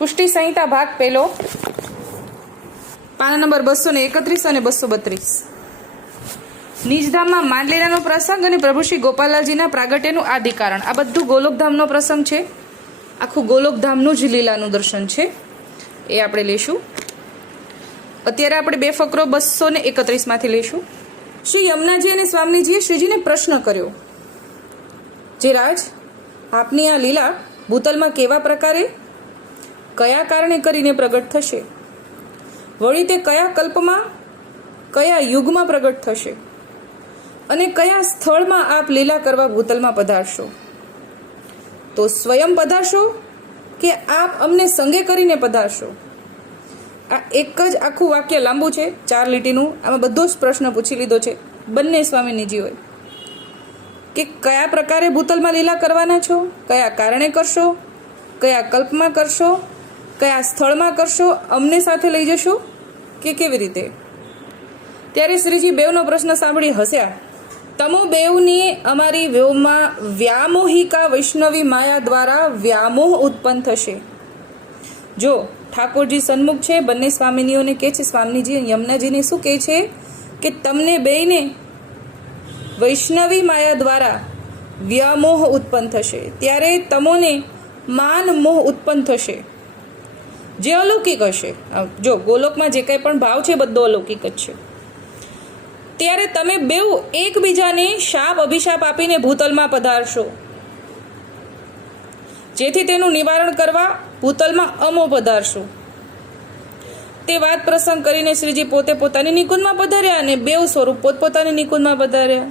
પુષ્ટિ સંહિતા ભાગ પેલો પાના નંબર બસો ને એકત્રીસ અને બસો બત્રીસ. નિજધામમાં માંડલેરાનો પ્રસંગ અને પ્રભુ શ્રી ગોપાલાજીના પ્રાગટ્યનું આદિ કારણ આ બધું ગોલોકધામનો પ્રસંગ છે. આખું ગોલોકધામનું જ લીલાનું દર્શન છે. એ આપણે લઈશું અત્યારે આપણે બે ફકરો બસો ને એકત્રીસમાંથી લઈશું શ્રી યમુનાજી અને સ્વામીજીએ શ્રીજીને પ્રશ્ન કર્યો. જે રાજ, આપની આ લીલા ભૂતલમાં કેવા પ્રકારે કયા કારણે કરીને પ્રગટ થશે? વળી તે કયા કલ્પમાં, કયા યુગમાં પ્રગટ થશે? અને કયા સ્થળમાં આપ લીલા કરવા ભૂતલમાં પધારશો? તો સ્વયં પધારશો કે આપ અમને સંગે કરીને પધારશો? આ એક જ આખું વાક્ય લાંબુ છે, ચાર લીટીનું. આમાં બધો જ પ્રશ્ન પૂછી લીધો છે. બંને સ્વામીનીજી હોય. કે કયા પ્રકારે ભૂતલમાં લીલા કરવાના છો? કયા કારણે કરશો? કયા કલ્પમાં કરશો? કયા સ્થળમાં કરશો, અમને સાથે લઈ જશો કે કેવી રીતે? ત્યારે શ્રીજી બેવનો પ્રશ્ન સાંભળી હસ્યા. તમો બેવની અમારી વ્યવમાં વ્યામોહિકા વૈષ્ણવી માયા દ્વારા વ્યામોહ ઉત્પન્ન થશે. જો, ઠાકોરજી સન્મુખ છે, બંને સ્વામિનીઓને કહે છે, સ્વામીજી યમુનાજીને શું કહે છે કે તમને બેયને વૈષ્ણવી માયા દ્વારા વ્યામોહ ઉત્પન્ન થશે. ત્યારે તમોને માન મોહ ઉત્પન્ન થશે. જે અલૌકિક હશે. જો ગોલોકમાં જે કંઈ પણ ભાવ છે બધો અલૌકિક જ છે. ત્યારે તમે બેઉ એકબીજાને શાપ, અભિશાપ આપીને ભૂતલમાં પધારશો. જેથી તેનું નિવારણ કરવા ભૂતલમાં અમો પધારશો. તે વાત પ્રસંગ કરીને શ્રીજી પોતે પોતાની નિકુંજમાં પધાર્યા અને બેઉ સ્વરૂપ પોતપોતાની નિકુંજમાં પધાર્યા.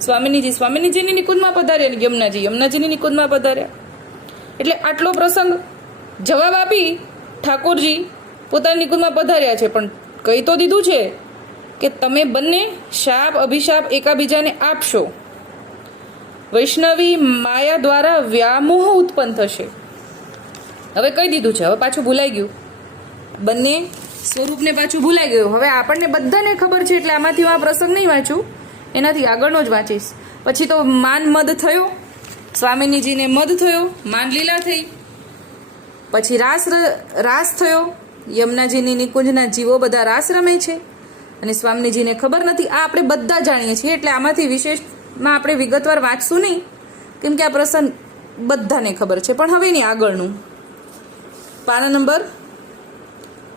સ્વામિનીજી સ્વામિનીજીની નિકુંજમાં પધાર્યા અને યમુનાજી યમુનાજીની નિકુંજમાં પધાર્યા. એટલે આટલો પ્રસંગ જવાબ આપી ઠાકોરજી પોતાની નિકુંજમાં પધાર્યા છે, પણ કહી તો દીધું છે કે તમે બંને શાપ, અભિશાપ એકાબીજાને આપશો. વૈષ્ણવી માયા દ્વારા વ્યામોહ ઉત્પન્ન થશે. હવે કહી દીધું છે, હવે પાછું ભૂલાઈ ગયું. બંને સ્વરૂપને પાછું ભૂલાઈ ગયું. હવે આપણને બધાને ખબર છે, એટલે આમાંથી હું આ પ્રસંગ નહીં વાંચું. એનાથી આગળનો જ વાંચીશ. પછી તો માન મદ થયો. સ્વામિનીજીને મદ થયો, માન લીલા થઈ. પછી રાસ રાસ થયો. યમુનાજીની નિકુંજના જીવો બધા રાસ રમે છે. અને સ્વામીજીને ખબર નથી, આ આપણે બધા જાણીએ છીએ, એટલે આમાંથી વિશેષમાં આપણે વિગતવાર વાંચશું નહીં. કેમ કે આ પ્રસંગ બધાને ખબર છે. પણ હવે એની આગળનું. પાના નંબર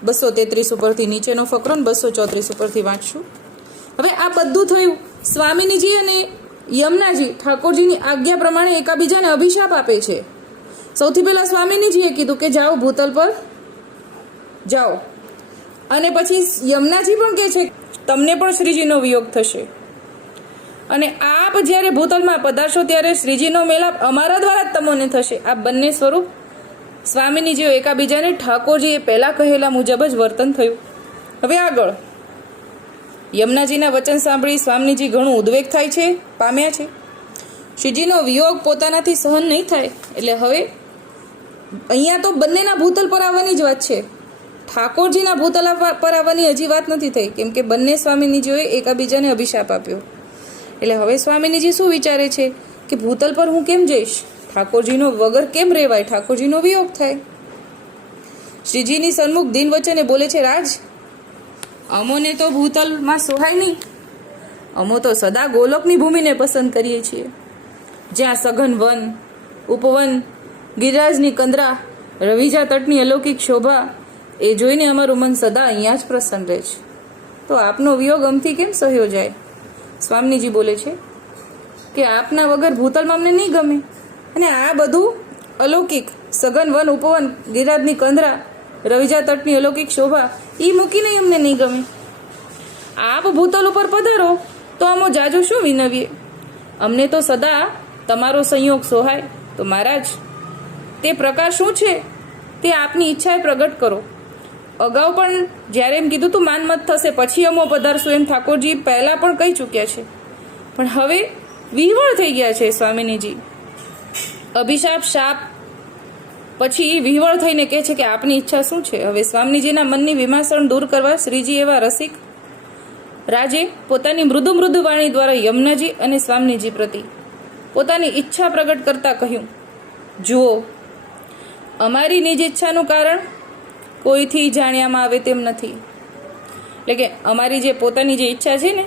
બસો તેત્રીસ ઉપરથી નીચેનો ફકરો ને બસો ચોત્રીસ ઉપરથી વાંચશું. હવે આ બધું થયું. સ્વામિનીજી અને યમુનાજી ઠાકોરજીની આજ્ઞા પ્રમાણે એકાબીજાને અભિશાપ આપે છે. સૌથી પહેલા સ્વામિનીજીએ કીધું કે જાઓ ભૂતલ પર, જાઓ. અને પછી યમુનાજી પણ કહે છે, તમને પણ શ્રીજીનો વિયોગ થશે. અને આપ જ્યારે ભૂતલમાં પધારશો ત્યારે શ્રીજીનો મેલાપ અમારા દ્વારા જ તમને થશે. આ બંને સ્વરૂપ સ્વામિનીજીઓ એકાબીજાને ઠાકોરજીએ પહેલાં કહેલા મુજબ જ વર્તન થયું. હવે આગળ. યમુનાજીના વચન સાંભળી સ્વામીજી ઘણું ઉદ્વેગ થાય છે, પામ્યા છે. શ્રીજીનો વિયોગ પોતાનાથી સહન નહીં થાય, એટલે હવે અહીંયા તો બંનેના ભૂતલ પર આવવાની જ વાત છે. ઠાકોરજીના ભૂતલ પર આવવાની હજી વાત નથી થઈ, કેમ કે બંને સ્વામીનીજીઓએ એકાબીજાને અભિશાપ આપ્યો. એટલે હવે સ્વામીનીજી શું વિચારે છે? કે ભૂતલ પર હું કેમ જઈશ? ઠાકોરજીનો વગર કેમ રહેવાય? ઠાકોરજીનો વિયોગ થાય. શ્રીજીની સન્મુખ દિન વચને બોલે છે, રાજ, અમોને તો ભૂતલમાં સોહાય નહીં. અમો તો સદા ગોલોકની ભૂમિને પસંદ કરીએ છીએ. જ્યાં સઘન વન, ઉપવન ગિરિરાજની કંદરા, રવિજા તટની અલૌકિક શોભા, એ જોઈને અમારું મન સદા અહીંયા જ પ્રસન્ન રહે છે. તો આપનો વિયોગ અમથી કેમ સહ્યો જાય? સ્વામીજી બોલે છે કે આપના વગર ભૂતલમાં અમને નહીં ગમે. અને આ બધું અલૌકિક, સઘન વન ઉપવન, ગિરિરાજની કંદરા, રવિજા તટની અલૌકિક શોભા એ મૂકીને અમને નહીં ગમે. આપ ભૂતલ ઉપર પધારો, તો અમો જાજો શું વિનવીએ? અમને તો સદા તમારો સંયોગ સોહાય, તો મહારાજ તે પ્રકાર શું છે? તે આપની ઈચ્છાએ પ્રગટ કરો. અગાઉ પણ જ્યારે એમ કીધું તું માનમત થશે, પછી અમો પધારશું એમ ઠાકોરજી પહેલાં પણ કહી ચૂક્યા છે. પણ હવે વિહવળ થઈ ગયા છે સ્વામિનીજી. અભિશાપ, શાપ પછી વિહવળ થઈને કહે છે કે આપની ઈચ્છા શું છે? હવે સ્વામીજીના મનની વિમાસણ દૂર કરવા શ્રીજી એવા રસિક રાજે પોતાની મૃદુ મૃદુ વાણી દ્વારા યમુનાજી અને સ્વામીજી પ્રતિ પોતાની ઈચ્છા પ્રગટ કરતા કહ્યું, જુઓ અમારી નિજ ઈચ્છાનું કારણ કોઈથી જાણ્યામાં આવે તેમ નથી. એટલે કે અમારી જે પોતાની જે ઈચ્છા છે ને,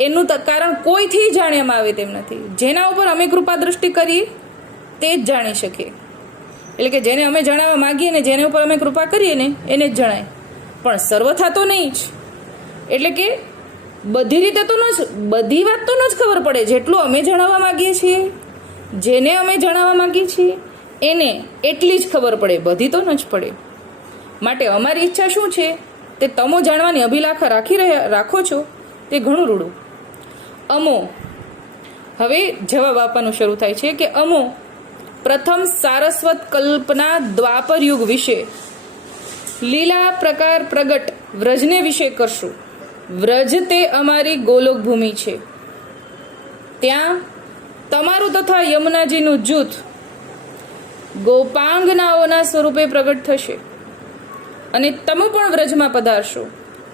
એનું કારણ કોઈથી જાણ્યામાં આવે તેમ નથી. જેના ઉપર અમે કૃપા દૃષ્ટિ કરીએ, તે જ જાણી શકીએ. એટલે કે જેને અમે જણાવવા માગીએ ને જેને ઉપર અમે કૃપા કરીએ ને, એને જ જણાય. પણ સર્વથા તો નહીં જ. એટલે કે બધી રીતે તો ન જ, બધી વાત તો ન જ ખબર પડે. જેટલું અમે જણાવવા માગીએ છીએ, જેને અમે જણાવવા માગીએ છીએ એને એટલી જ ખબર પડે, બધી તો ન જ પડે. માટે અમારી ઈચ્છા શું છે? તે તમો જાણવાની અભિલાખા રાખી રહ્યા, રાખો છો? તે ઘણું રૂડું. અમો, હવે જવાબ આપવાનું શરૂ થાય છે કે અમો, પ્રથમ સારસ્વત કલ્પના દ્વાપર યુગ વિશે લીલા પ્રકાર પ્રગટ વ્રજને વિશે કરશું. વ્રજ તે અમારી ગોલોક ભૂમિ છે. ત્યાં તમારું તથા યમુનાજીનું જૂથ ગોપાંગનાઓના સ્વરૂપે પ્રગટ થશે. અને તમે પણ વ્રજમાં પધારશો.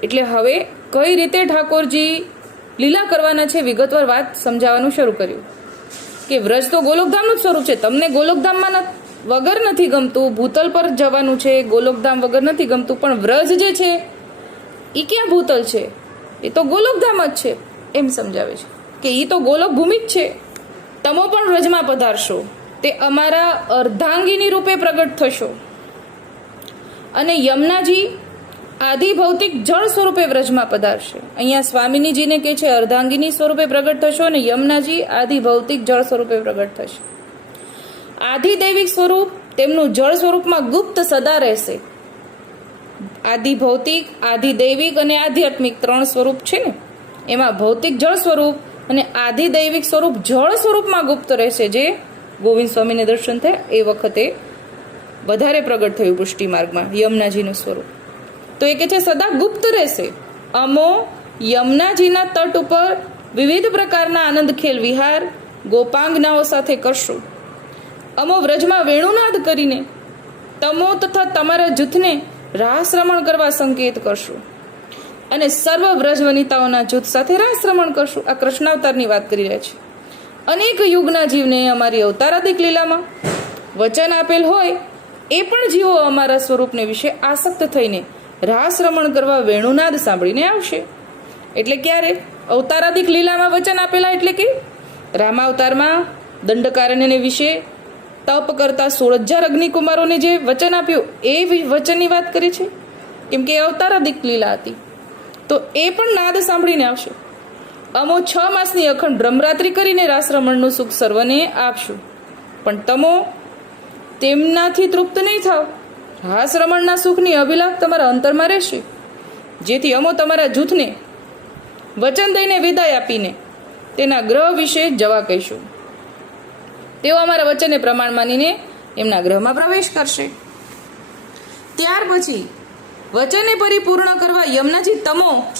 એટલે હવે કઈ રીતે ઠાકોરજી લીલા કરવાના છે વિગતવાર વાત સમજાવવાનું શરૂ કર્યું. કે વ્રજ તો ગોલોકધામનું જ સ્વરૂપ છે. તમને ગોલોકધામમાં વગર નથી ગમતું, ભૂતલ પર જવાનું છે, ગોલોકધામ વગર નથી ગમતું, પણ વ્રજ જે છે એ ક્યાં ભૂતલ છે? એ તો ગોલોકધામ જ છે. એમ સમજાવે છે. કે એ તો ગોલોક ભૂમિ જ છે. તમો પણ વ્રજમાં પધારશો. તે અમારા અર્ધાંગીની રૂપે પ્રગટ થશો. અને યમુનાજી આદિ ભૌતિક જળ સ્વરૂપે વ્રજમાં પધારશે. અહીંયા સ્વામિનીજીને કહે છે, અર્ધાંગીની સ્વરૂપે પ્રગટ થશો અને યમુનાજી આદિ ભૌતિક જળ સ્વરૂપે પ્રગટ થશે. આદિ દૈવિક સ્વરૂપ તેમનું જળ સ્વરૂપમાં ગુપ્ત સદા રહેશે. આદિ ભૌતિક, આદિ દૈવિક અને આધ્યાત્મિક ત્રણ સ્વરૂપ છે ને. એમાં ભૌતિક જળ સ્વરૂપ અને આદિ દૈવિક સ્વરૂપ જળ સ્વરૂપમાં ગુપ્ત રહેશે જે ગોવિંદ સ્વામીને દર્શન થયા. એ વખતે વધારે પ્રગટ થયું પુષ્ટિ માર્ગમાં, યમુનાજીનું સ્વરૂપ. તો એ કે છે, સદા ગુપ્ત રહેશે. અમો યમુનાજીના તટ ઉપર વિવિધ પ્રકારના આનંદ ખેલ વિહાર ગોપાંગનાઓ સાથે કરશું. અમો વ્રજમાં વેણુનાદ કરીને તમો તથા તમારા જૂથને રાસરમણ કરવા સંકેત કરશું. અને સર્વ વ્રજ વનિતાઓના જૂથ સાથે રાસરમણ કરશું. આ કૃષ્ણાવતારની વાત કરી રહ્યા છે અનેક યુગના જીવને અમારી અવતારાદિક લીલામાં વચન આપેલ હોય એ પણ જીવો અમારા સ્વરૂપને વિશે આસક્ત થઈને રાસ રમણ કરવા વેણુનાદ સાંભળીને આવશે. એટલે ક્યારે? અવતારાધિક લીલામાં વચન આપેલા એટલે કે રામાવતારમાં દંડકારણ્યને વિશે તપ કરતા સોળ હજાર અગ્નિકુમારોને જે વચન આપ્યું એ વચનની વાત કરી છે? કેમ કે એ અવતારાદિક લીલા હતી. તો એ પણ નાદ સાંભળીને આવશે. અમો છ માસની અખંડ બ્રહ્મરાત્રિ કરીને રાસ રમણનું સુખ સર્વને આપશું. પણ તમો તેમનાથી તૃપ્ત નહીં થાવ. રાસરમણના સુખની અભિલાખ તમારા અંતરમાં રહેશે. જેથી અમો તમારા જૂથને વચન દઈને વિદાય આપીને તેના ગ્રહ વિશે જવા કહીશું. તેઓ અમારા વચનને પ્રમાણ માનીને એમના ગ્રહમાં પ્રવેશ કરશે. ત્યાર પછી વચને પરિપૂર્ણ કરવા યમનાજી તમો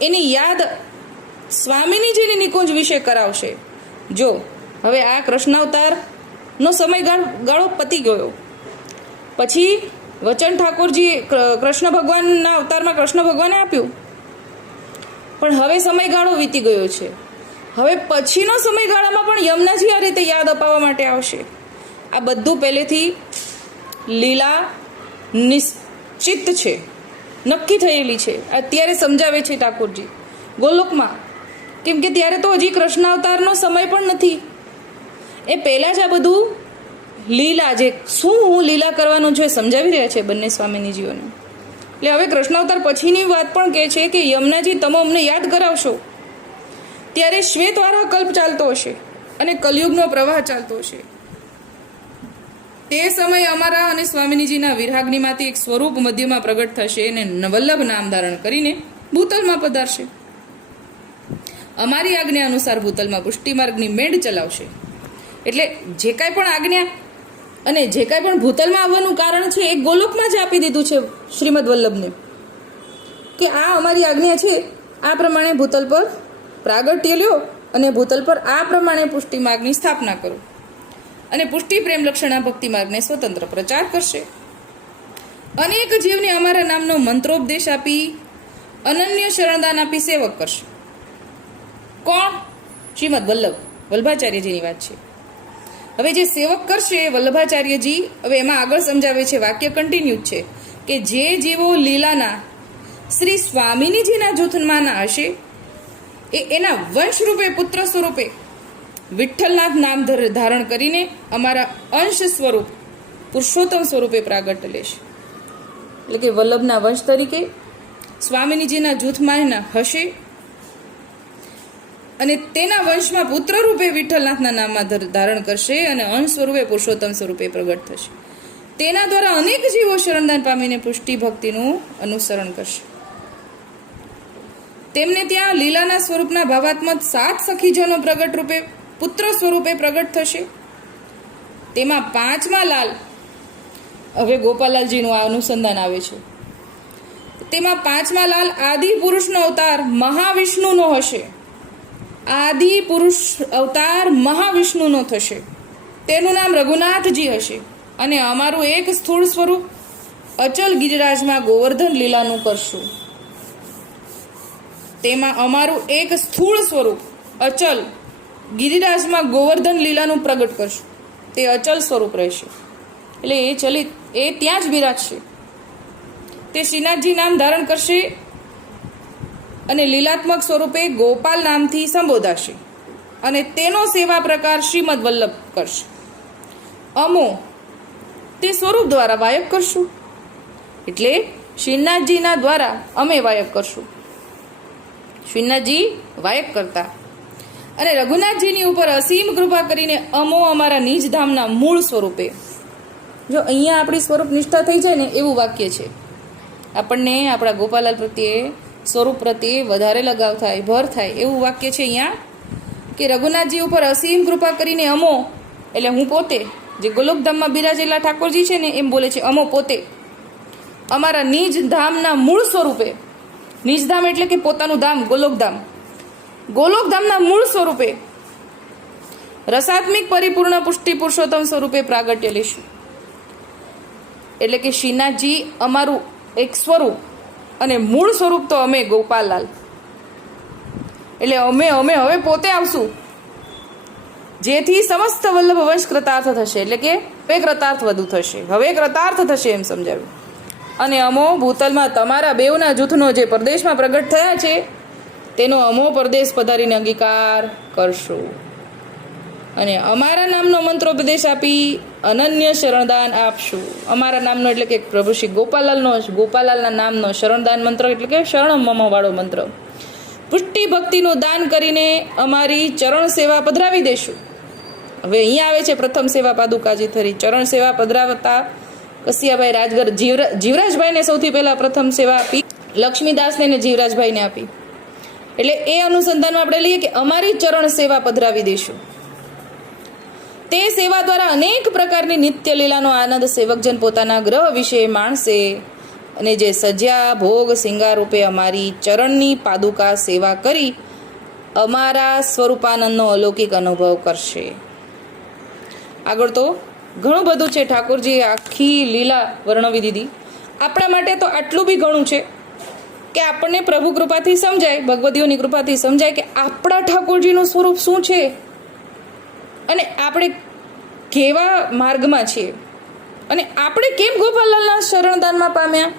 એની યાદ સ્વામિનીજીની નિકુંજ વિશે કરાવશે. જો, હવે આ કૃષ્ણાવતારનો સમયગાળો ગાળો પતી ગયો. પછી વચન ઠાકોરજી કૃષ્ણ ભગવાનના અવતારમાં કૃષ્ણ ભગવાને આપ્યું. પણ હવે સમયગાળો વીતી ગયો છે. હવે પછીનો સમયગાળામાં પણ યમુનાજી આ રીતે યાદ અપાવવા માટે આવશે. આ બધું પહેલેથી લીલા નિશ્ચિત છે. નક્કી થયેલી છે. અત્યારે સમજાવે છે ઠાકોરજી. ગોલોકમાં કેમ કે ત્યારે તો હજી કૃષ્ણ અવતારનો સમય પણ નથી. એ પહેલાં જ આ બધું લીલા જે, શું હું લીલા કરવાનું છે એ સમજાવી રહ્યા છે બંને સ્વામિનીજીઓને એટલે હવે કૃષ્ણ અવતાર પછીની વાત પણ કહે છે કે યમુનાજી તમે અમને યાદ કરાવશો. ત્યારે શ્વેતવારા કલ્પ ચાલતો હશે અને કલયુગનો પ્રવાહ ચાલતો હશે. તે સમયે અમારા અને સ્વામિનીજીના વિરાગનીમાંથી એક સ્વરૂપ મધ્યમાં પ્રગટ થશે અને નવલ્લભ નામ ધારણ કરીને ભૂતલમાં પધારશે. અમારી આજ્ઞા અનુસાર ભૂતલમાં પુષ્ટિમાર્ગની મેળ ચલાવશે. એટલે જે કાંઈ પણ આજ્ઞા અને જે કાંઈ પણ ભૂતલમાં આવવાનું કારણ છે, એ ગોલોકમાં જ આપી દીધું છે શ્રીમદ વલ્લભને. કે આ અમારી આજ્ઞા છે, આ પ્રમાણે ભૂતલ પર પ્રાગટ્ય લ્યો અને ભૂતલ પર આ પ્રમાણે પુષ્ટિ માર્ગની સ્થાપના કરો. અને પુષ્ટિ પ્રેમ લક્ષણા ભક્તિ માર્ગને સ્વતંત્ર પ્રચાર કરશે. અનેક જીવને અમારા નામનો મંત્રોપદેશ આપી અનન્ય શરણદાન આપી સેવક કરશે. કોણ? શ્રીમદ વલ્લભ. વલ્ભાચાર્યજીની વાત છે. હવે જે સેવક કરશે વલ્લભાચાર્યજી હવે એમાં આગળ સમજાવે છે, વાક્ય કન્ટિન્યુ છે કે જે જીવો લીલાના, શ્રી સ્વામિનીજીના જૂથમાંના હશે એ એના વંશ રૂપે પુત્ર સ્વરૂપે વિઠ્ઠલનાથ નામ ધારણ કરીને અમારા અંશ સ્વરૂપ, પુરુષોત્તમ સ્વરૂપે પ્રાગટ્ય લેશે. એટલે કે વલ્લભના વંશ તરીકે સ્વામિનીજીના જૂથમાં હશે અને તેના વંશમાં પુત્ર રૂપે વિઠ્ઠલનાથના નામમાં ધર- ધારણ કરશે અને અંશ સ્વરૂપે પુરુષોત્તમ સ્વરૂપે પ્રગટ થશે. તેના દ્વારા અનેક જીવો શરણદાન પામીને પુષ્ટિ ભક્તિનું અનુસરણ કરશે. તેમને ત્યાં લીલાના સ્વરૂપના ભાવાત્મક સાત સખીજનો પ્રગટ રૂપે, પુત્ર સ્વરૂપે પ્રગટ થશે. તેમાં પાંચમા લાલ, હવે ગોપાલાલજીનું આ અનુસંધાન આવે છે. તેમાં પાંચમા લાલ આદિ પુરુષનો અવતાર મહાવિષ્ણુનો હશે. આદિ પુરુષ અવતાર મહાવિષ્ણુનો થશે. તેનું નામ રઘુનાથજી હશે અને અમારું એક સ્થૂળ સ્વરૂપ અચલ ગિરિરાજમાં ગોવર્ધન લીલાનું કરશું. તેમાં અમારું એક સ્થૂળ સ્વરૂપ અચલ ગિરિરાજમાં ગોવર્ધન લીલાનું પ્રગટ કરશું. તે અચલ સ્વરૂપ રહેશે. એટલે એ ચલિત, એ ત્યાં જ બિરાજશે. તે શ્રીનાથજી નામ ધારણ કરશે અને લીલાત્મક સ્વરૂપે ગોપાલ નામથી સંબોધાશે અને તેનો સેવા પ્રકાર શ્રીમદ વલ્લભ કરશે. અમો, તે સ્વરૂપ દ્વારા વાયક કરશું. એટલે શ્રીનાથજીના દ્વારા અમે વાયક કરશું. શ્રીનાથજી વાયક કરતા. અને રઘુનાથજીની ઉપર અસીમ કૃપા કરીને અમો અમારા નિજધામના મૂળ સ્વરૂપે. જો અહીંયા આપણી સ્વરૂપ નિષ્ઠા થઈ જાય ને એવું વાક્ય છે. આપણને આપણા ગોપાલાલ પ્રત્યે સ્વરૂપ પ્રત્યે વધારે લગાવ થાય, ભર થાય. એવું વાક્ય છે અહીંયા કે રઘુનાથજી ઉપર અસીમ કૃપા કરીને અમો, એટલે હું પોતે, જે ગોલોકધામમાં બિરાજેલા ઠાકોરજી છે ને, એમ બોલે છે, અમો પોતે. અમારા નિજ ધામના મૂળ સ્વરૂપે, નિજ ધામ એટલે કે પોતાનું ધામ, ગોલોકધામ. ગોલોકધામના મૂળ સ્વરૂપે, રસાત્મિક પરિપૂર્ણ પુષ્ટિ પુરુષોત્તમ સ્વરૂપે પ્રાગટ્ય લેશું. એટલે કે શ્રીનાથજી અમારું એક સ્વરૂપ અને મૂળ સ્વરૂપ તો અમે ગોપાલલાલ. એટલે અમે અમે હવે પોતે આવશું. જેથી સમસ્ત વલ્લભ વંશ કૃતાર્થ થશે. એટલે કે હવે કૃતાર્થ વધુ થશે. હવે કૃતાર્થ થશે એમ સમજાવ્યું. અને અમો ભૂતલમાં તમારા બેવના જૂથનો જે પરદેશમાં પ્રગટ થયા છે, તેનો અમો પરદેશ પધારીને અંગીકાર કરશો. અને અમારા નામનો મંત્રોપદેશ આપી અનન્ય શરણદાન આપશું. અમારા નામનો એટલે કે પ્રભુ શ્રી ગોપાલાલનો ગોપાલાલના નામનો શરણદાન મંત્ર એટલે કે શરણ મમવાળો મંત્ર. પુષ્ટિ ભક્તિનું દાન કરીને અમારી ચરણ સેવા પધરાવી દેશું. હવે અહીંયા આવે છે પ્રથમ સેવા પાદુકાજી થરી. ચરણ સેવા પધરાવતા કસિયાભાઈ રાજગર જીવરા જીવરાજભાઈને સૌથી પહેલા પ્રથમ સેવા આપી. લક્ષ્મીદાસને ને જીવરાજભાઈને આપી. એટલે એ અનુસંધાનમાં આપણે લઈએ કે અમારી ચરણ સેવા પધરાવી દઈશું તે સેવા દ્વારા અનેક પ્રકારની નિત્ય લીલાનો આનંદ સેવકજન પોતાના ગ્રહ વિશે માણશે અને જે સજ્યા, ભોગ સિંગાર રૂપે અમારી ચરણની પાદુકા સેવા કરી અમારા સ્વરૂપાનંદનો અલૌકિક અનુભવ કરશે. આગળ તો ઘણું બધું છે ઠાકોરજીએ આખી લીલા વર્ણવી દીધી. આપણા માટે તો આટલું બી ઘણું છે કે આપણને પ્રભુ કૃપાથી સમજાય, ભગવદીઓની કૃપાથી સમજાય કે આપણા ઠાકોરજીનું સ્વરૂપ શું છે? અને આપણે કેવા માર્ગમાં છીએ? અને આપણે કેમ ગોપાલલાલના શરણદાનમાં પામ્યા?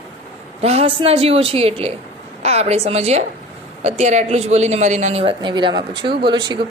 રહસ્યના જીવો છીએ એટલે. આ આપણે સમજ્યા અત્યારે આટલું જ બોલીને મારી નાની વાતને વિરામ આપું છું. બોલો શ્રી